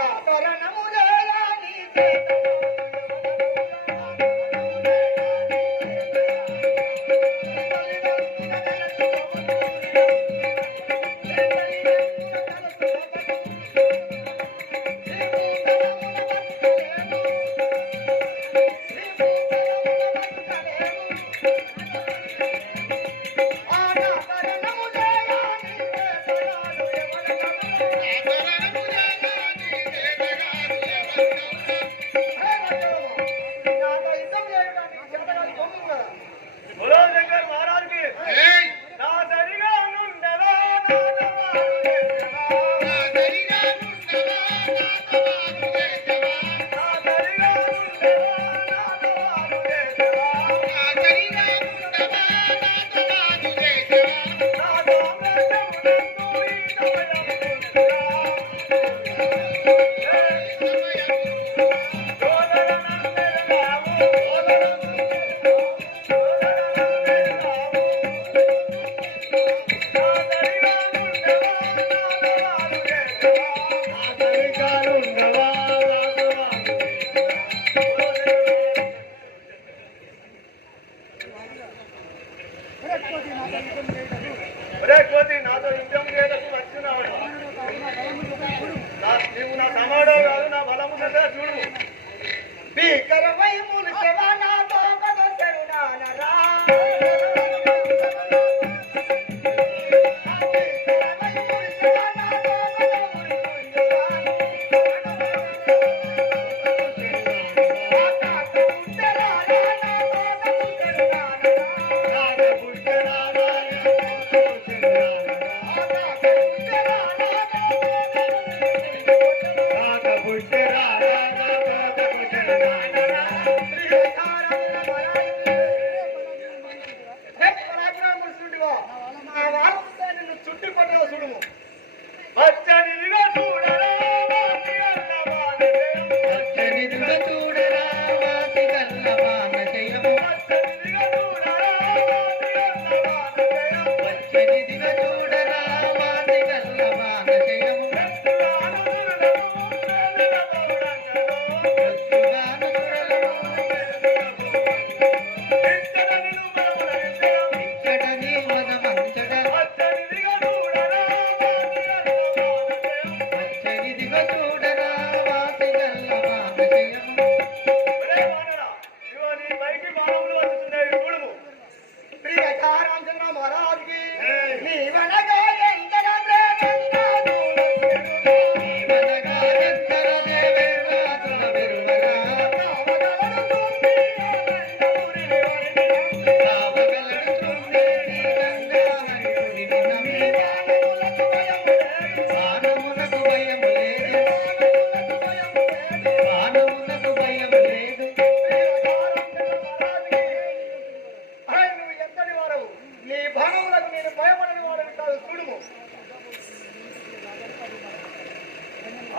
నా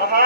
ఆహా,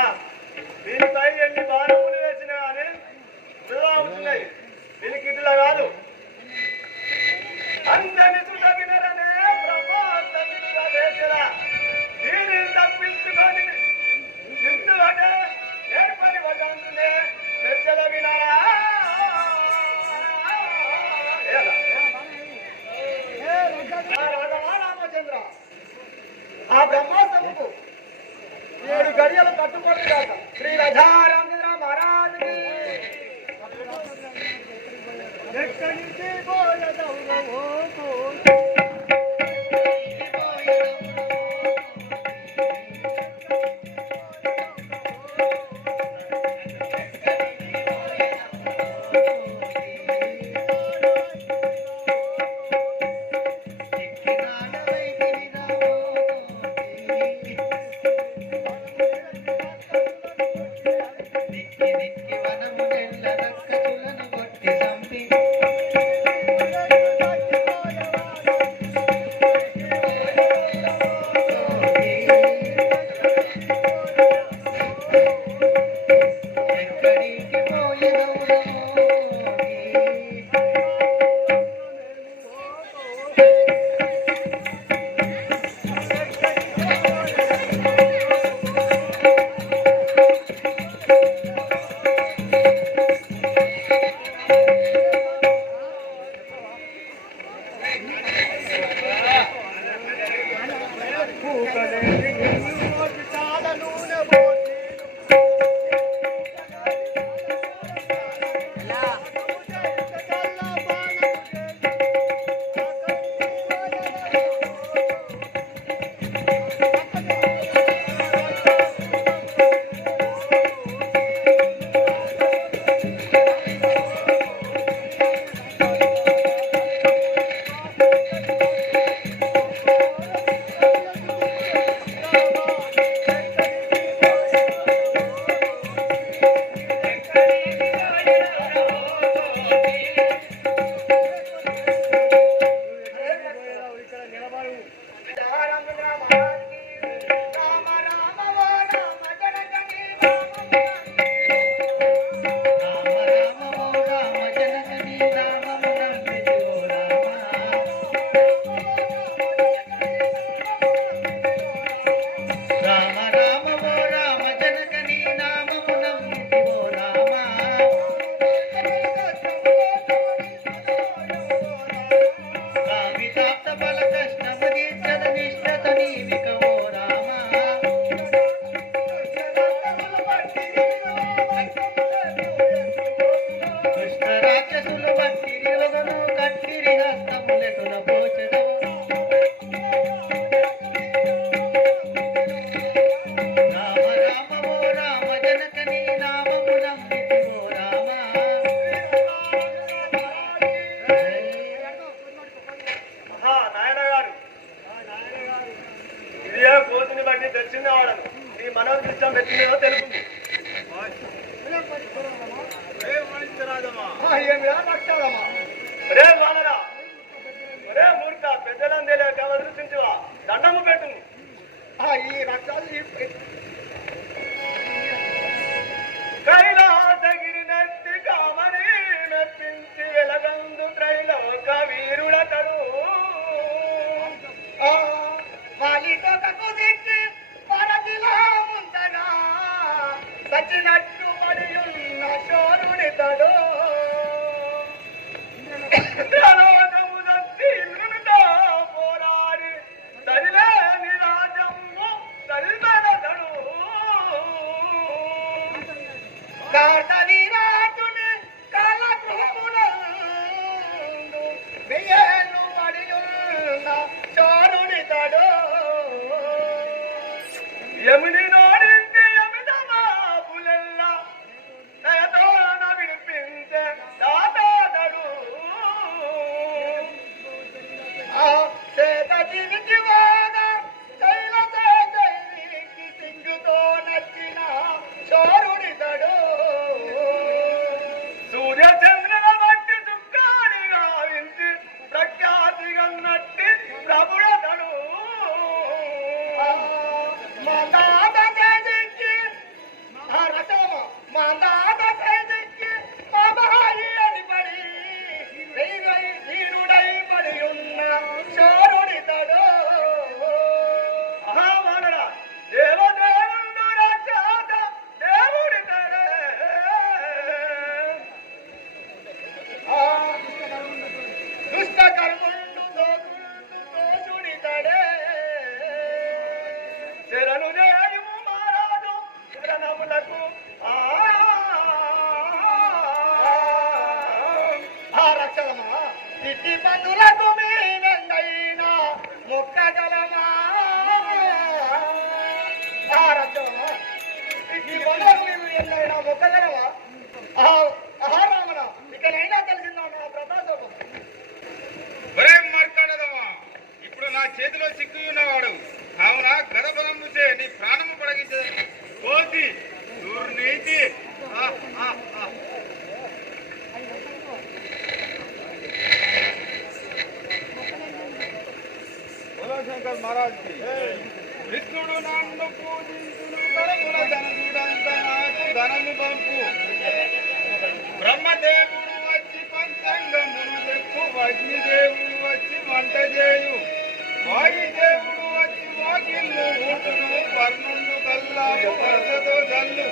Puta, చేస్తుందేమో తెలుపుంది రే వానరా రే మూర్ఖ పెద్దలం తెలియక వదిలిసింటివా దండము పెట్టు ఈ రక్తాలు carta అవినీతి దుర్నీతి. శంకర్ మహారాజ్ విష్ణుడు నన్ను పూజించును. కడముల వచ్చి వంట చేయు. వాయుదేవుడు వచ్చి వాకిల్లు కూటును వర్ణ జల్లాము వరదతో జల్లు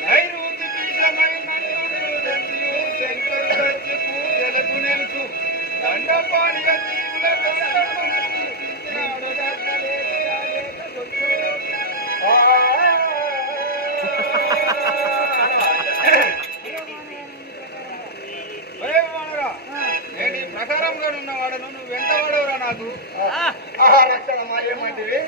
నైరుతి బీజమై నన్ను దర్శియు శంకర దర్శకు నేను ఈ ప్రకారంగా నువ్వు వెంటవాడవురా నాకు రక్షణ మాయమంటివి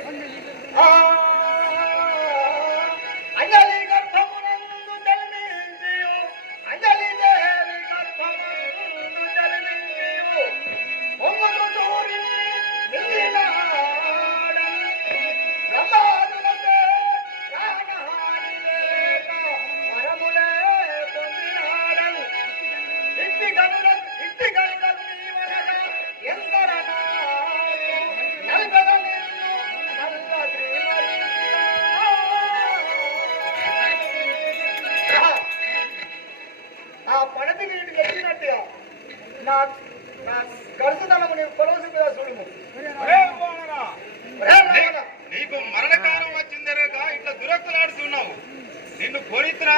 నిన్ను కోరితున్నా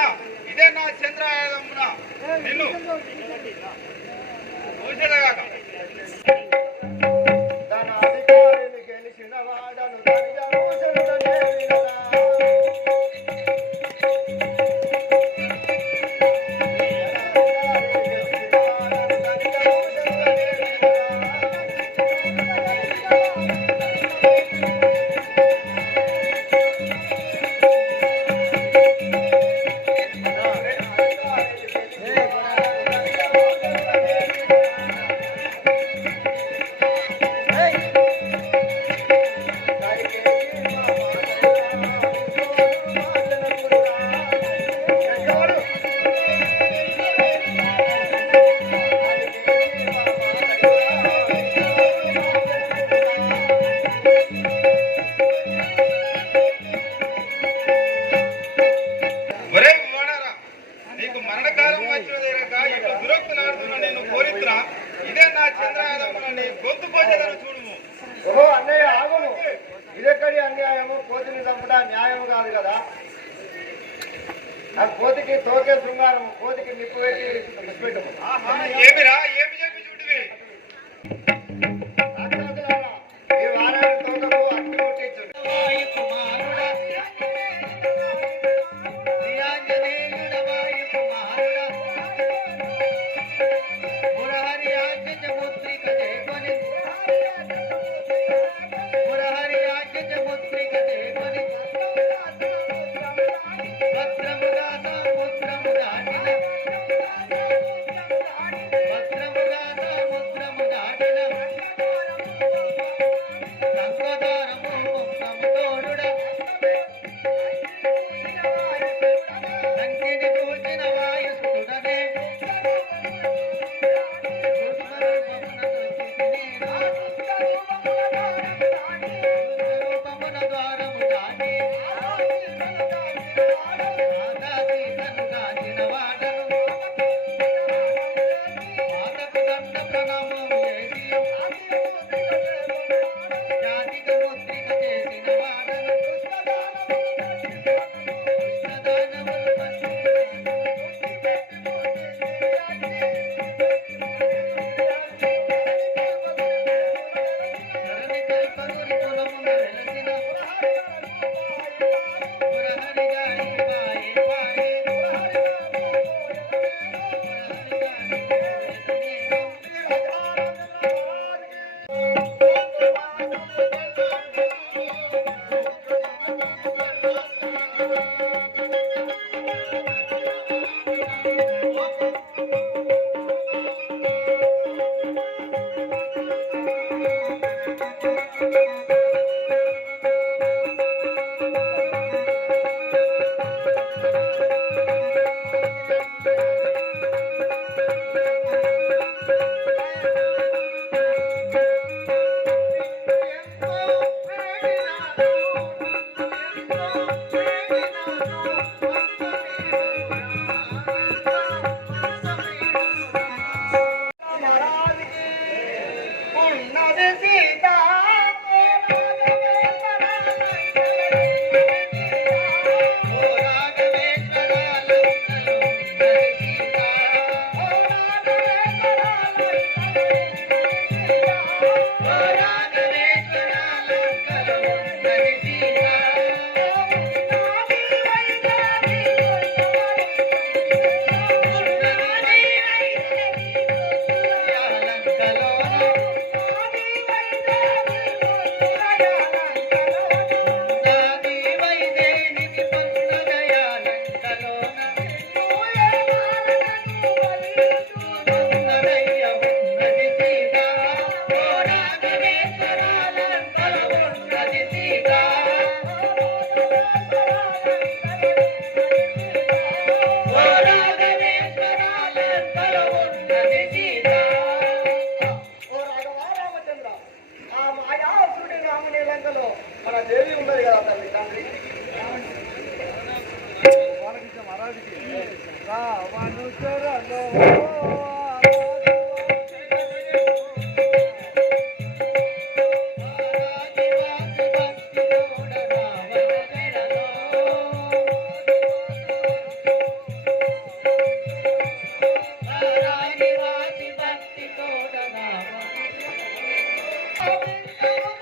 ఇదే నా చంద్రాయమున నిన్ను దాని గెలిచిన వాడను Thank you.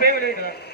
没有这个。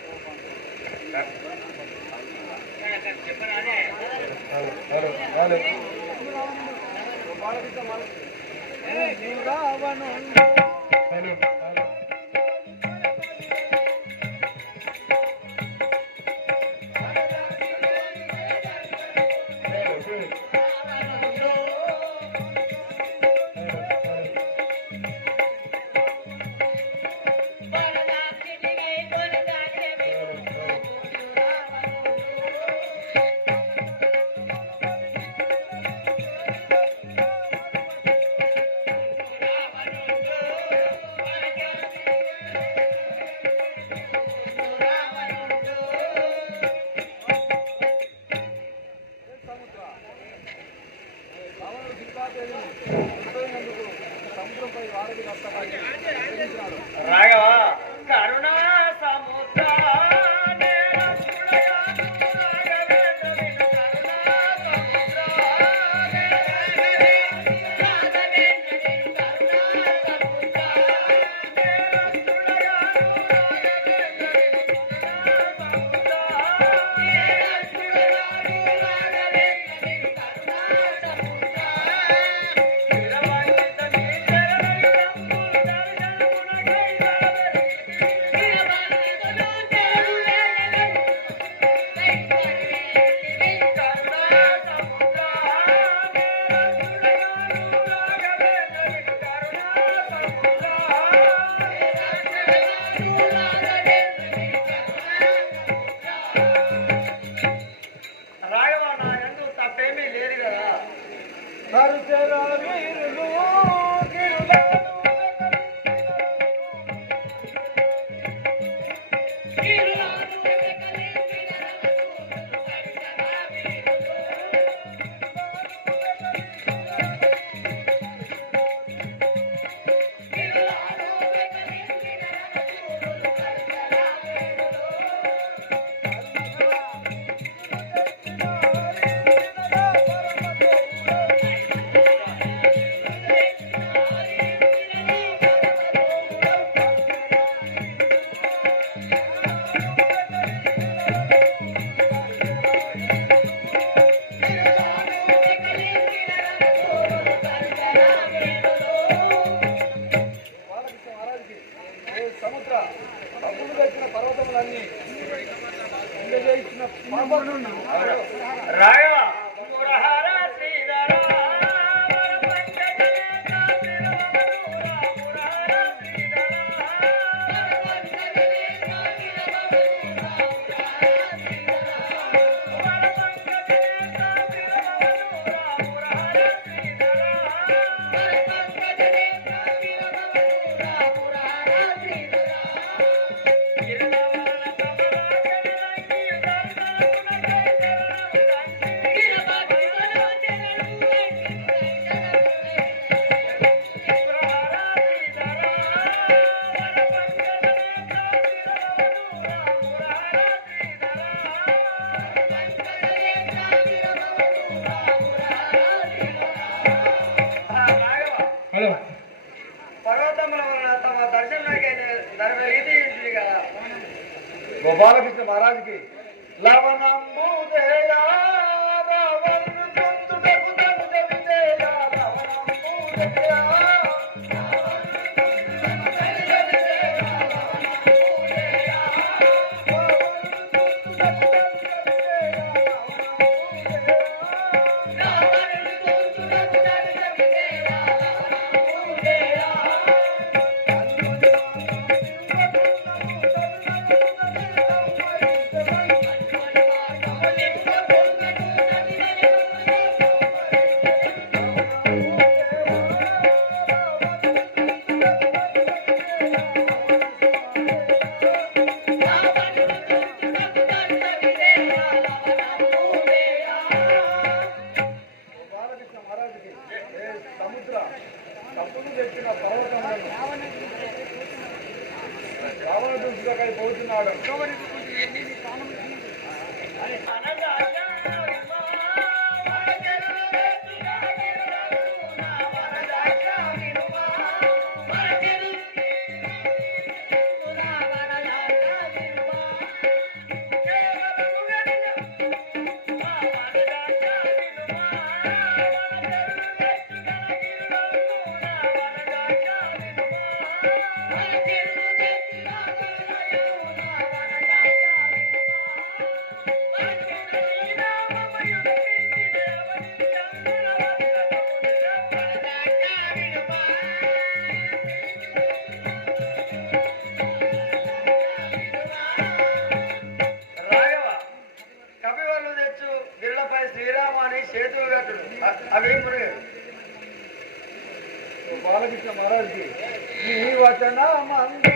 గోపాలకృష్ణ మహారాజుకి లవణంబు దయారవన్ తప్పులు చెప్పిన పర్వతంలో రావణ దూసుకై పోతున్నాడు. బాలకృష్ణ మహారాజుకి ఈ వచ్చనా అమ్మ అందరూ